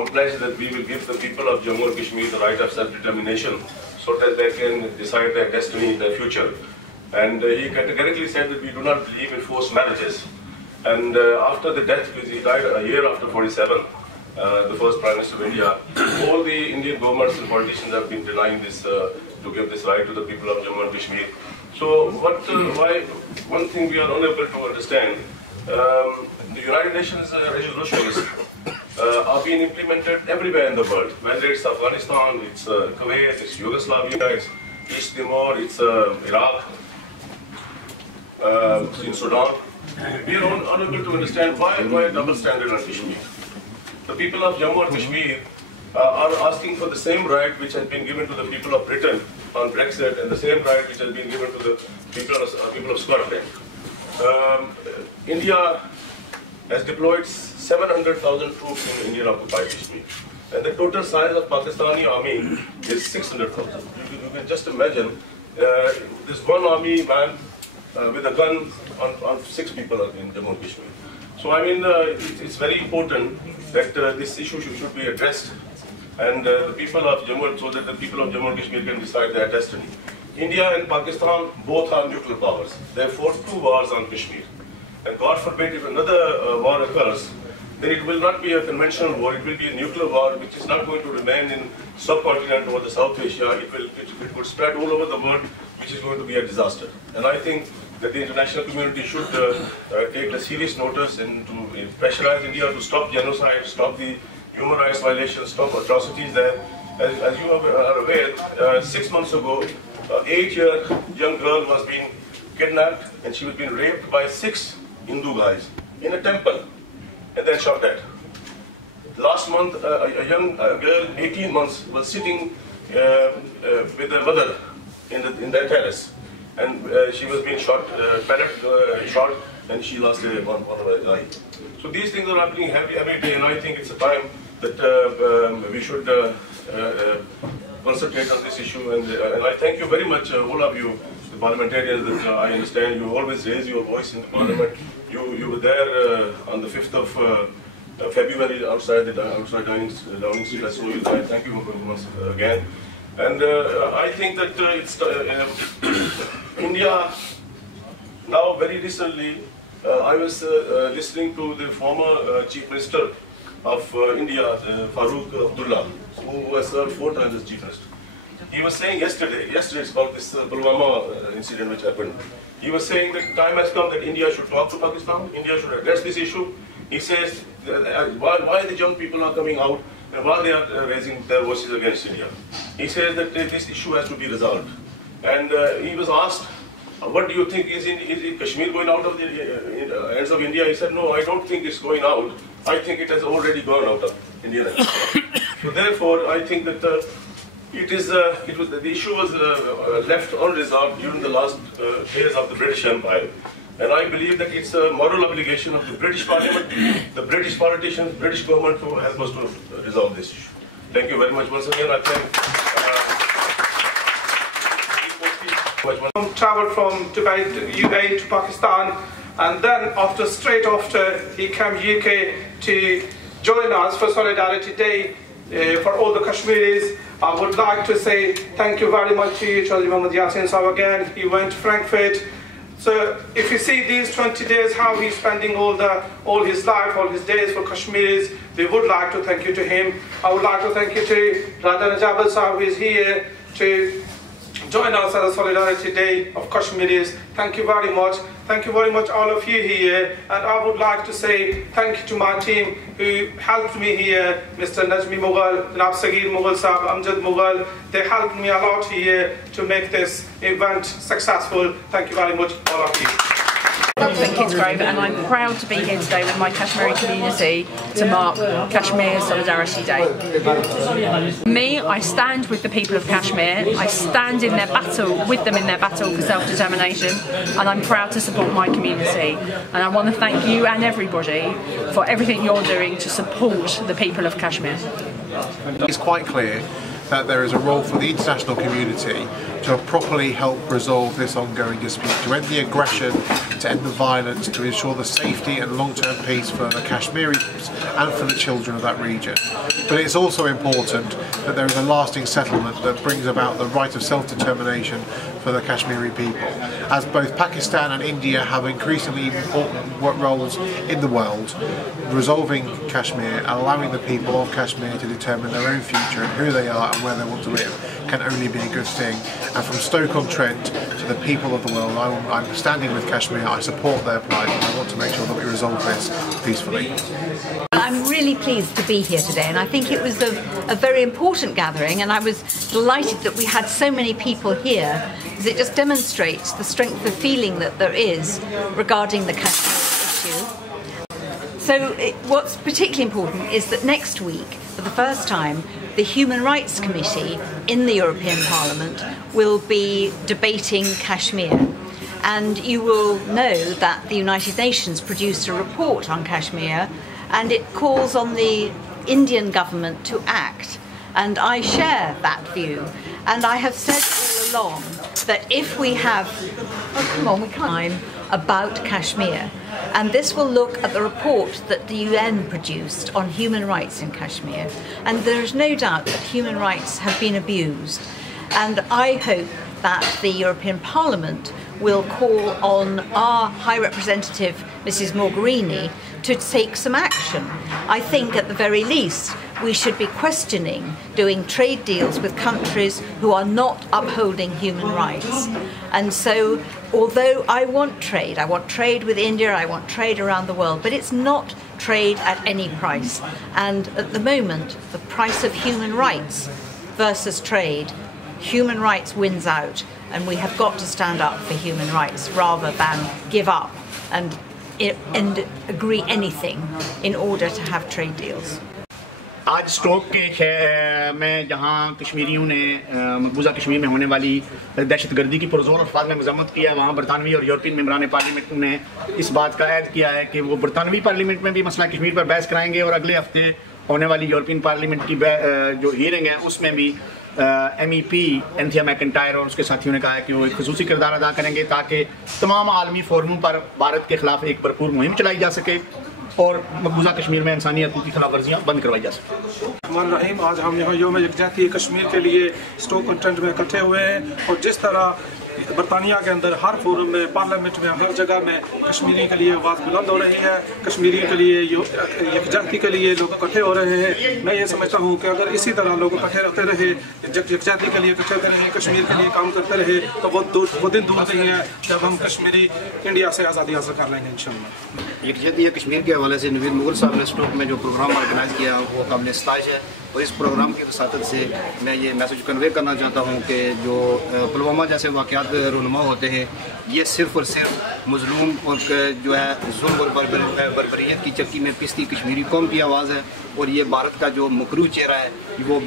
pledge that we will give the people of Jammu and Kashmir the right of self-determination so that they can decide their destiny in their future. And he categorically said that we do not believe in forced marriages. And after the death, because he died a year after 47, the first Prime Minister of India, all the Indian governments and politicians have been denying this, to give this right to the people of Jammu and Kashmir. So why, one thing we are unable to understand, the United Nations resolutions are being implemented everywhere in the world, whether it's Afghanistan, it's Kuwait, it's Yugoslavia, it's East Timor, it's Iraq, in Sudan. We are unable to understand why double standard on Kashmir. The people of Jammu and Kashmir are asking for the same right which has been given to the people of Britain on Brexit, and the same right which has been given to the people of Scotland. India has deployed 700,000 troops in Indian occupied Kashmir, and the total size of Pakistani army is 600,000. You can just imagine this one army man with a gun on 6 people in Jammu and Kashmir. So I mean, it's very important that this issue should be addressed, and the people of Jammu, so that the people of Jammu and Kashmir can decide their destiny. India and Pakistan both are nuclear powers. They fought 2 wars on Kashmir, and God forbid if another war occurs, then it will not be a conventional war. It will be a nuclear war, which is not going to remain in subcontinent or the South Asia. It will spread all over the world, which is going to be a disaster. And I think that the international community should take a serious notice and to pressurize India to stop genocide, stop the human rights violations, stop atrocities there. As you are aware, 6 months ago, an 8-year young girl was being kidnapped, and she was being raped by 6 Hindu guys in a temple and then shot dead. Last month, a young girl, 18 months, was sitting with her mother in their terrace, and she was being shot, shot, and she lost one of her eye. So these things are happening every day, and I think it's a time that we should concentrate on this issue. And I thank you very much, all of you, the parliamentarians. That I understand you always raise your voice in the parliament. You were there on the 5th of February outside Downing Street. So I thank you once again. And I think that it's India now very recently. I was listening to the former Chief Minister of India, Farooq Abdullah, who has served 4 times as Chief Minister. He was saying yesterday it's about this Pulwama incident which happened. He was saying that time has come that India should talk to Pakistan, India should address this issue. He says, why the young people are coming out and why they are raising their voices against India. He says that this issue has to be resolved. And he was asked, what do you think, is Kashmir going out of the hands of India? He said, no, I don't think it's going out. I think it has already gone out of Indian hands. So therefore, I think that the issue was left unresolved during the last days of the British Empire. And I believe that it's a moral obligation of the British Parliament, the British politicians, British government to help us to resolve this issue. Thank you very much once again. I thank. Travelled from Dubai to UAE to Pakistan, and then straight after he came UK to join us for Solidarity Day for all the Kashmiris. I would like to say thank you very much to you, Chaudhry Mohammad Yasin Sahab again. He went to Frankfurt. So if you see these 20 days, how he's spending all his life, all his days for Kashmiris, we would like to thank you to him. I would like to thank you to Radha Najabal Sahab, who is here to join us at the Solidarity Day of Kashmiris. Thank you very much. Thank you very much, all of you here. And I would like to say thank you to my team who helped me here, Mr. Najmi Mughal, Janab Sagir Mughal Sahab, Amjad Mughal. They helped me a lot here to make this event successful. Thank you very much, all of you. I'm from Kidsgrove, and I'm proud to be here today with my Kashmiri community to mark Kashmir Solidarity Day. Me, I stand with the people of Kashmir. I stand in their battle, with them in their battle for self-determination, and I'm proud to support my community. And I want to thank you and everybody for everything you're doing to support the people of Kashmir. It's quite clear that there is a role for the international community to properly help resolve this ongoing dispute, to end the aggression, to end the violence, to ensure the safety and long-term peace for the Kashmiris and for the children of that region. But it's also important that there is a lasting settlement that brings about the right of self-determination for the Kashmiri people, as both Pakistan and India have increasingly important roles in the world. Resolving Kashmir, allowing the people of Kashmir to determine their own future and who they are and where they want to live, can only be a good thing. And from Stoke on Trent to the people of the world, I'm standing with Kashmir. I support their plight, and I want to make sure that we resolve this peacefully. I'm really pleased to be here today, and I think it was a very important gathering, and I was delighted that we had so many people here, because it just demonstrates the strength of feeling that there is regarding the Kashmir issue. So what's particularly important is that next week, for the first time, the Human Rights Committee in the European Parliament will be debating Kashmir. And you will know that the United Nations produced a report on Kashmir, and it calls on the Indian government to act. And I share that view. And I have said all along that if we have time about Kashmir, and this will look at the report that the UN produced on human rights in Kashmir, and there is no doubt that human rights have been abused. And I hope that the European Parliament will call on our High Representative, Mrs. Mogherini, to take some action. I think at the very least we should be questioning doing trade deals with countries who are not upholding human rights. And so, although I want trade with India, I want trade around the world, but it's not trade at any price. And at the moment, the price of human rights versus trade, human rights wins out, and we have got to stand up for human rights rather than give up and agree anything in order to have trade deals. آج stock کے میں جہاں کشمیریوں نے مقبوضہ کشمیر میں ہونے والی دہشت گردی کی پرزور الفاظ میں مذمت کیا ہے، وہاں برطانوی اور یورپین ممبران پارلیمنٹ نے اس بات کا عہد کیا ہے کہ وہ برطانوی پارلیمنٹ میں بھی مسئلہ کشمیر پر بحث کرائیں گے، اور اگلے ہفتے ہونے والی یورپین پارلیمنٹ کی جو ہیئرنگ ہے اس میں بھی ایم ای پی اینتھیا میکنٹائر اور اس کے ساتھیوں نے کہا ہے کہ وہ ایک خصوصی کردار ادا کریں گے تاکہ تمام عالمی فورموں پر بھارت کے خلاف ایک بھرپور مہم چلائی جا سکے اور مقبوضہ کشمیر میں انسانی حقوق کی خلاف ورزیاں بند کروائی جا سکیں. الرحمن الرحیم، آج ہم یہاں یوم یکجہتی کشمیر کے لیے اسٹوک اور ٹرینٹ میں اکٹھے ہوئے ہیں، اور جس طرح برطانیہ کے اندر ہر فورم میں، پارلیمنٹ میں، ہر جگہ میں کشمیری کے لیے آواز بلند ہو رہی ہے، کشمیری کے لیے یکجہتی کے لیے لوگ اکٹھے ہو رہے ہیں. میں یہ سمجھتا ہوں کہ اگر اسی طرح لوگ اکٹھے رہتے رہے، یکجہتی کے لیے اکٹھے رہے، کشمیر کے لیے کام کرتے رہے، تو وہ دن دور نہیں ہے جب ہم کشمیری انڈیا سے آزادی حاصل کر لیں گے انشاءاللہ. یکجہتی کشمیر کے حوالے سے نوید مغل صاحب نے اسٹوک میں جو پروگرام آرگنائز کیا وہ قابل ستائش ہے، اور اس پروگرام کی وساطت سے میں یہ میسج کنوے کرنا چاہتا ہوں کہ جو پلوامہ جیسے واقعات رونما ہوتے ہیں، یہ صرف اور صرف مظلوم اور جو ہے ظلم اور بربریت کی چکی میں پستی کشمیری قوم کی آواز ہے، اور یہ بھارت کا جو مکروہ چہرہ ہے وہ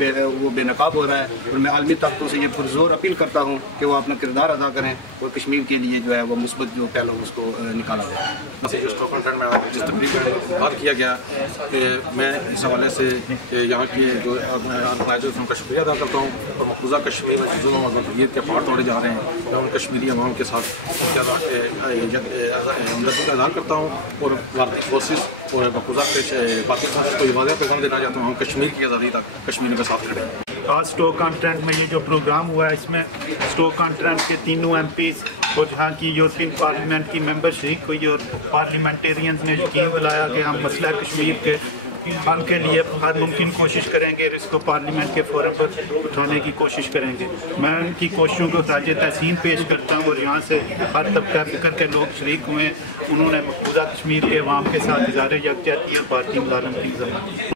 بے نقاب ہو رہا ہے. اور میں عالمی طاقتوں سے یہ پرزور اپیل کرتا ہوں کہ وہ اپنا کردار ادا کریں اور کشمیر کے لیے جو ہے وہ مثبت جو پہلو اس کو نکالا جائے. جو اسٹوک ٹرینٹ میں جس تقریب میں بات کیا گیا کہ میں اس حوالے سے یہاں کی جو آرگنائزرز کا شکریہ ادا کرتا ہوں، اور مقبوضہ کشمیر میں ظلم اور بربریت کے پہاڑ توڑے جا رہے ہیں، میں ان کشمیری عوام کے ساتھ ہمدردی کا اظہار کرتا ہوں، اور بھارتی فورسز اور مقبوضہ پاکستان کو یہ واضح پیغام دینا چاہتا ہوں، ہم کشمیر کی آزادی تک کشمیریوں کا ساتھ کھڑے ہیں. آج اسٹوک آن ٹرینٹ میں یہ جو پروگرام ہوا ہے، اس میں اسٹوک آن ٹرینٹ کے تینوں ایم پیز اور جہاں کی یورپین پارلیمنٹ کی ممبر شریک ہوئی، اور پارلیمنٹیرینز نے یقین دلایا کہ ہم مسئلہ کشمیر کے حل کے لیے ہر ممکن کوشش کریں گے، اس کو پارلیمنٹ کے فورم پر اٹھانے کی کوشش کریں گے. میں ان کی کوششوں کو خراج تحسین پیش کرتا ہوں، اور یہاں سے ہر طبقہ فکر کے لوگ شریک ہوئے ہیں، انہوں نے مقبوضہ کشمیر کے عوام کے ساتھ اظہار یکجہتی اور بھارتی مظالم کی ضمانت دی.